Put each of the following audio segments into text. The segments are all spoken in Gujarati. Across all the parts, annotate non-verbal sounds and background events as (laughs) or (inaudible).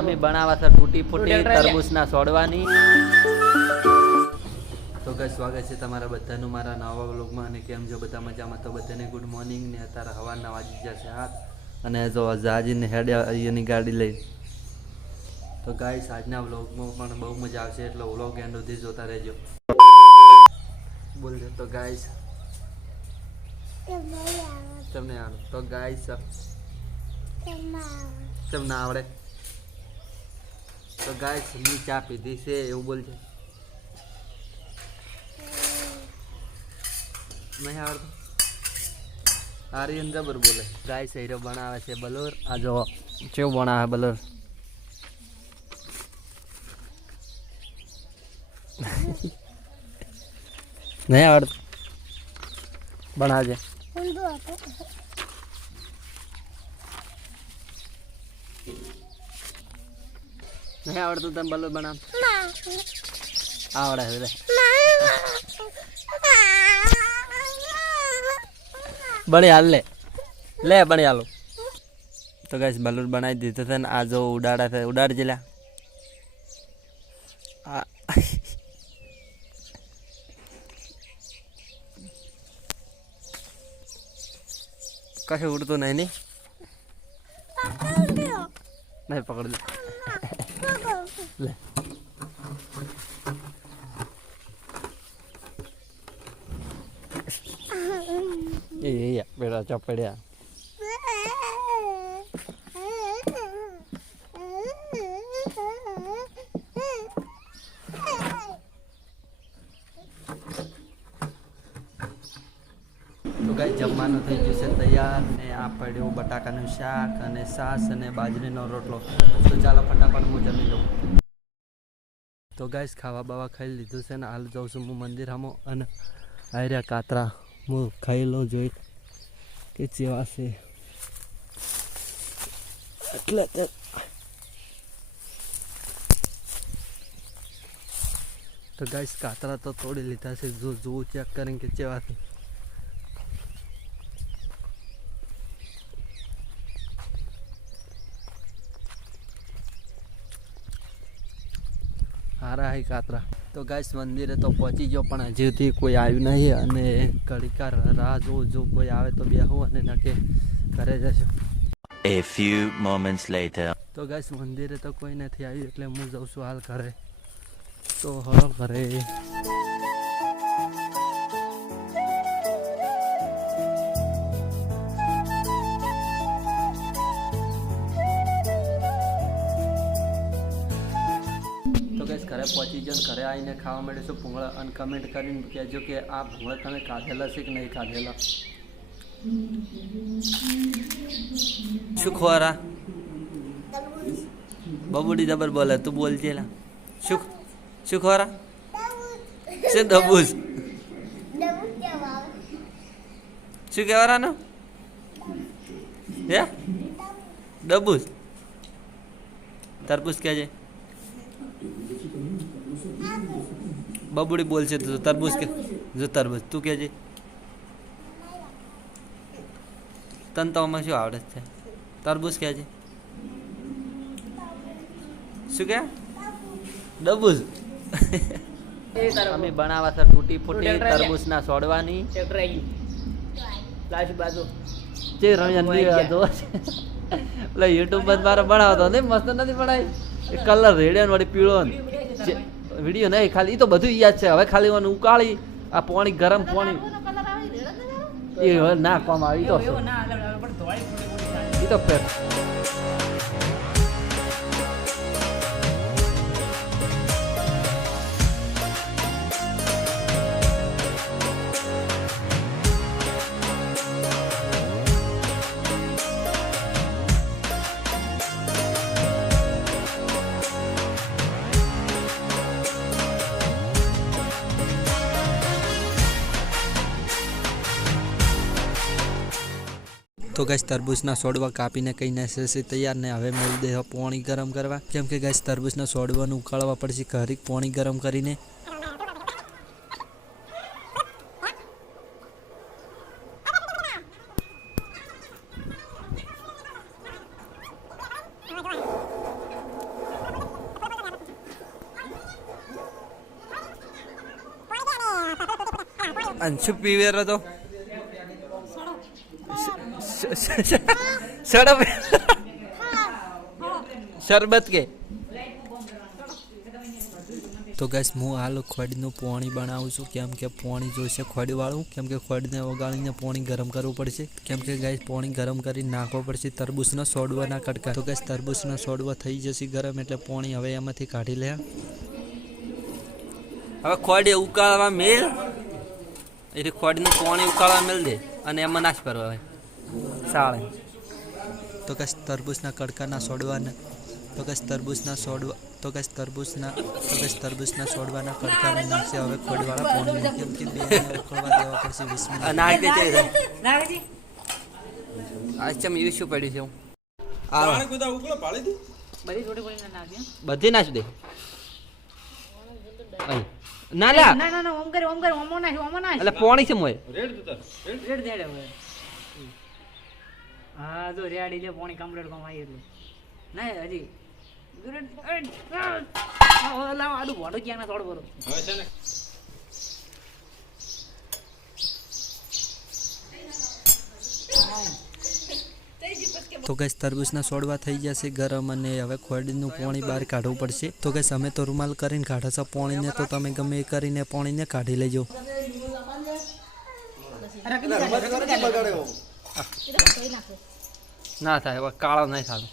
અમે બનાવા સર તૂટી ફૂટી તરબૂચના સોડવાની. તો કઈ સ્વાગત છે તમારા બધાનું મારા નવા વ્લોગમાં અને કેમ છો બધા મજામાં? તો બધાને ગુડ મોર્નિંગ ને અત્યારે હવાના વાજી જશે છે હાથ. અને જો જાજીને હેડ અહીંયાની ગાડી લઈ. તો ગાઈસ આજના વ્લોગમાં પણ બહુ મજા આવશે એટલે વ્લોગ એન્ડ સુધી જોતા રહેજો. બોલજો તો ગાઈસ તમને આવડે તો ગાઈસ તમને આવડે. તો ગાય મેં ચા પીધી છે, એવું બોલજે. નહીં આવડતું? આર્યન જબર બોલે. ગાય સૈરો બનાવે છે બલોર. આ જો, કેવું બનાવે બલોર? નહીં આવડતું? બનાવજે. નહીં આવડતું તને બલોર બનાવ. આવડે હવે બની હાલ લે. લે બની હાલો તો ગાઈસ બલૂન બનાવી દીધો છે ને આ જો ઉડાડા છે. ઉડાડ જેલા આ કશું ઉડતું નહીં નહીં? નહીં પકડ લે. એ પેલા ચોપડ્યા. કઈ જમવાનું થઈ ગયું છે તૈયાર ને આ બટાકાનું શાક અને સાસ અને બાજરીનો રોટલો. તો ચાલો ફટાફટ હું જમી લઉં. તો ગાઈશ ખાવા બાવા ખાઈ લીધું છે ને હાલ જાઉં છું હું મંદિર હમો અને આર્યા કાતરા હું ખાઈ લઉં જોઈ કે ચેવા છે. એટલે તો ગાઈસ, કાતરા તો તોડી લીધા છે. જો જોવું ચેક કરીને કે જેવા હારા હે કાતરા તો ગાઈસ મંદિરે તો પહોંચી ગયો પણ હજી સુધી કોઈ આવ્યું નહીં અને ઘડીકાર રાહ જો જો કોઈ આવે તો બેહો અને નકે ઘરે જશું A few moments later. તો ગાઈસ મંદિરે તો કોઈ નથી આવ્યું એટલે હું જઉં છું હાલ ઘરે. તો હળો ઘરે. તો ઘરે પહોંચી જઈને ઘરે આવીને ખાવા મળીશું ભૂંગળા? અને કમેન્ટ કરીને કહેજો કે આ ભૂંગળા તમે ખાધેલા છે કે નહીં ખાધેલા શું ખોરા બબુડી જબર બોલે, તું બોલજે લા શું શું ખોરા શું દબૂસ શું કહેવાના હે? ડબૂસ તરબૂચ કહેજે. બબુડી બોલશે તો તરબૂચ કે જો તરબૂચ તું કહેજે તને તો આમાં શું આવડે છે? તરબૂચ કહેજે શું કે? ડબુજ અમે બનાવવા સર તૂટી ફૂટી તરબૂચના સોડવાની. જે રણજનની જો એટલે યુટ્યુબ પર મારે બનાવતો. નહીં મસ્ત નથી બનાવી. એ કલર રેડિયન વાળી પીળો વીડિયો નહીં ખાલી એ તો બધું યાદ છે. હવે ખાલી મને ઉકાળી આ પાણી ગરમ પાણી. એ નાખવામાં આવી તો એ તો તો ગાઈસ તરબૂચના સોડવા કાપીને કંઈ નેસેસરી તૈયાર ને હવે મેળવી દેવા પોણી ગરમ કરવા. કેમ કે ગાઈસ તરબૂચના સોડવાનું ઉકાળવા પડશે ઘરીક પોણી ગરમ કરીને. અંશુપ પીવેર હતો? શરબત કે? તો ગેસ હું હાલ ખોડીનું પોણી બનાવું છું. કેમ કે પોણી જોઈશે ખોડીવાળું. કેમ કે ખોડીને ઓગાળીને પોણી ગરમ કરવું પડશે. કેમ કે ગાય પોણી ગરમ કરી નાખવો પડશે. તરબૂચનો સોડવાના કટકા તો ગેસ તરબૂચનો સોડવા થઈ જશે ગરમ એટલે પોણી હવે એમાંથી કાઢી લે. હવે ખોડી ઉકાળવા મેલ. એટલે ખોડીનું પોણી ઉકાળવા મેલ દે. અને એમાં નાશ કરવા હોય. સાળે તો કશ તરબૂચના કડકાના સોડવાના તો કશ તરબૂચના સોડવા તો કશ તરબૂચના તો કશ તરબૂચના સોડવાના કડકાને નાખશે હવે ખોડવાળા પોણી કેમ કે બે ઉકળવા દેવા પડશે વીસ મિનિટ. નાખ દે. છે આજ ચમ યુ શું પડ્યું છે? હું આ બધી થોડી થોડી નાખી બધી નાખ દે. અહીં. ના લા ના ના ના ઓમ કરે ઓમ કરે ઓમો ના ઓમો ના એટલે પોણી છે મોય રેડ દેડે હોય હા જો રેડી લે પોણી કમરેડ કોમ આવી એટલે ના હજી ગુરેડ ઓલા આડું વાડો ક્યાં ના થોડો બરો તો ગેસ તરબૂચના સોડવા થઈ જશે ગરમ અને હવે ખોડીનું પાણી બહાર કાઢવું પડશે. તો ગેસ અમે તો રૂમાલ કરીને કાઢો છો પાણીને તો તમે ગમે એ કરીને પાણીને કાઢી લેજો. ના થાય હવે કાળો નહીં થાય.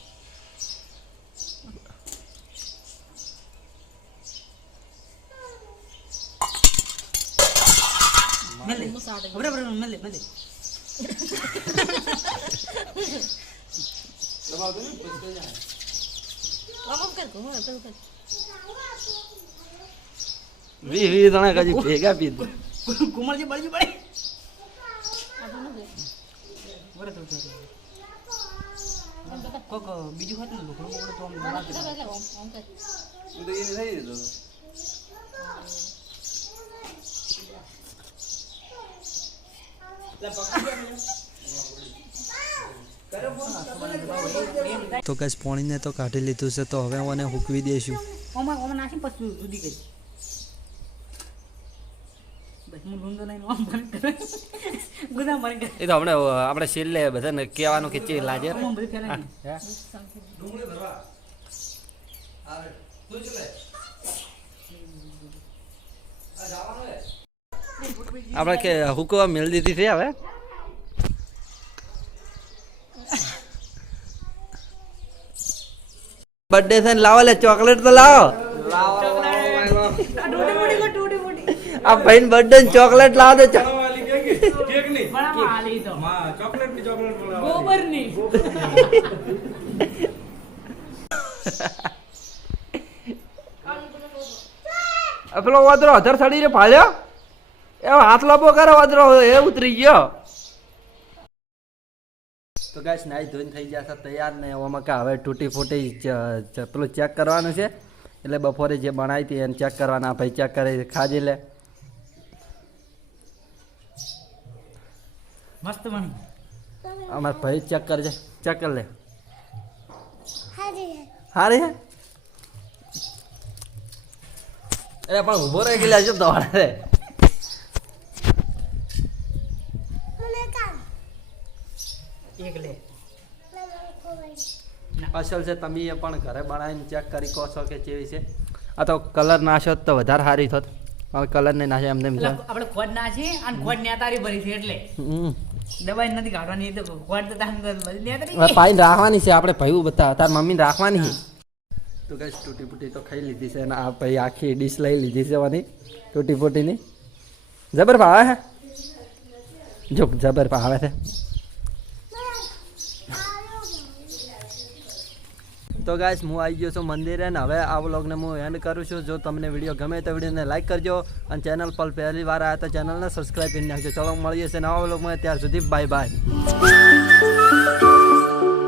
(laughs) મેલે બરાબર બરાબર મેલે મેલે વી વી જણા કદી ભેગા પીધ. કુમળજી બળજી પડે બરાબર તો કોક બીજું હતું ને લોખંડ બોકડું તો આમ બનાવતું તો ગેસ પાણીને તો કાઢી લીધું છે તો હવે મને હૂકવી દઈશું. ઓમાં ઓમાં નાખી પછી સુધી ગઈ બસ હું લૂંદો નહીં ઓમ ગુદા બંધ કરે. એ તો આપણે આપણે છેલ્લે બધાને કહેવાનું કે ચી લાજે. આપણે કે હુકવા મેળ દીધી છે હવે? બર્થડે છે લાવો લે ચોકલેટ તો લાવો. આ ભાઈ બર્થડે ચોકલેટ લાવો તો પેલો વાદરો અધર સડી રે ફાલ્યો એ હાથ લાંબો કરે વાદરો એ ઉતરી ગયો. તો ગાઈસ નાઈ ધોઈને થઈ જશે તૈયાર ને એવામાં કે હવે તૂટી ફૂટી પેલું ચેક કરવાનું છે. એટલે બપોરે જે બનાવી હતી એને ચેક કરવાના ભાઈ ચેક કરી ખાજી લે. મસ્ત બની. અમાર ભાઈ ચેક કરજે ચેક કર લે. હારી હે. એ પણ ઊભો રહી ગયેલા છે તમારે એક લે અસલ છે તમે એ પણ ઘરે બનાવીને ચેક કરી કહો છો કે કેવી છે. આ તો કલર નાશો તો વધારે સારી થોત હવે કલર ને નાશે એમ તેમ આપણે ખોડ ના છે અને ખોડ નેતારી ભરી છે એટલે. હમ. દવાઈ નથી કાઢવાની તો ખોડ તો નેતારી હવે રાખવાની છે આપણે ભાઈ બતા તાર મમ્મીને રાખવાની છે. તો ગઈ તૂટી ફૂટી તો ખાઈ લીધી છે અને આ ભાઈ આખી ડીશ લઈ લીધી છે વાની તૂટી ફૂટીની જબર ભાવે હે? જો જબર ભાવે છે. તો ગાઈસ હું આવી ગયો છું મંદિરે ને હવે આ વ્લોગને હું એન્ડ કરું છું. જો તમને વીડિયો ગમે તો વિડીયોને લાઇક કરજો અને ચેનલ પર પહેલી વાર આવ્યા તો ચેનલને સબસ્ક્રાઈબ કરી નાખજો. ચલો, મળીએ છીએ નવા વ્લોગમાં ત્યાર સુધી બાય બાય